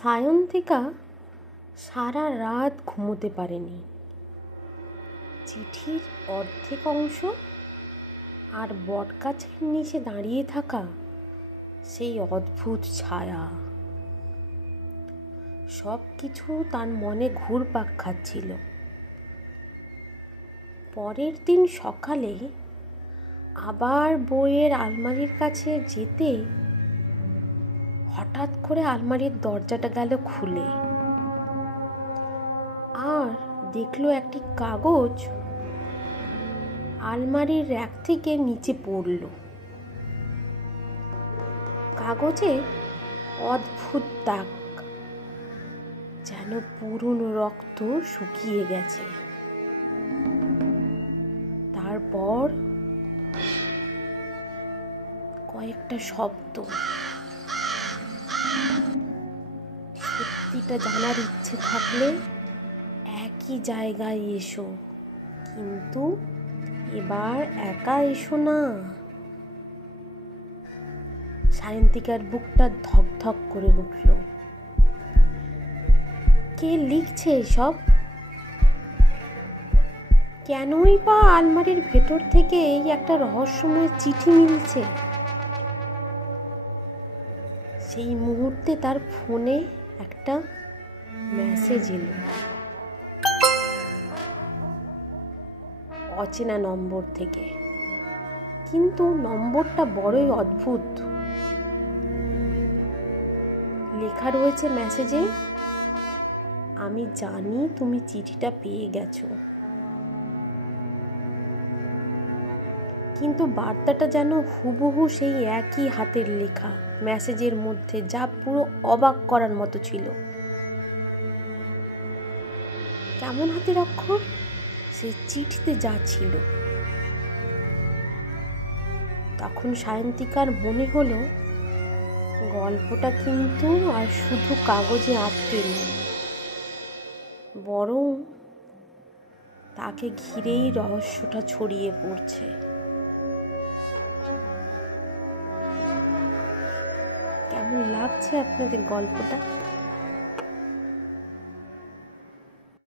সায়ন্তিকা সারা রাত ঘুমোতে পারেনি। চিঠির অর্ধেক অংশ আর বটগাছের নিচে দাঁড়িয়ে থাকা সেই অদ্ভুত ছায়া, সব কিছু তার মনে ঘুরপাক খাচ্ছিল। পরের দিন সকালে আবার বইয়ের আলমারির কাছে যেতে হঠাৎ করে আলমারির দরজাটা গেল খুলে, আর দেখলো একটি কাগজ আলমারির র্যাক থেকে নিচে পড়ল। কাগজে অদ্ভুত দাগ, যেন পুরনো রক্ত শুকিয়ে গেছে। তারপর কয়েকটা শব্দ। সত্যিটা জানার ইচ্ছে থাকলে একই জায়গায় এসো, কিন্তু এবার একা এসো না। সায়ন্তিকার বুকটা ধক ধক করে উঠল। কে লিখছে এসব? কেনই বা আলমারির ভেতর থেকে এই একটা রহস্যময় চিঠি মিলছে? সেই মুহূর্তে তার ফোনে একটা মেসেজ এলো, অচেনা নম্বর থেকে। কিন্তু নম্বরটা বড়ই অদ্ভুত। লেখা রয়েছে মেসেজে, আমি জানি তুমি চিঠিটা পেয়ে গেছো। কিন্তু বার্তাটা যেন হুবহু সেই একই হাতের লেখা মেসেজের মধ্যে, যা পুরো অবাক করার মতো ছিল। কেমন হাতের অক্ষর সেই চিঠিতে যা ছিল। তখন সায়ন্তিকার মনে হলো গল্পটা কিন্তু আর শুধু কাগজে আটকে নেই, বরং তাকে ঘিরেই রহস্যটা ছড়িয়ে পড়ছে। কেমন লাগছে আপনাদের গল্পটা?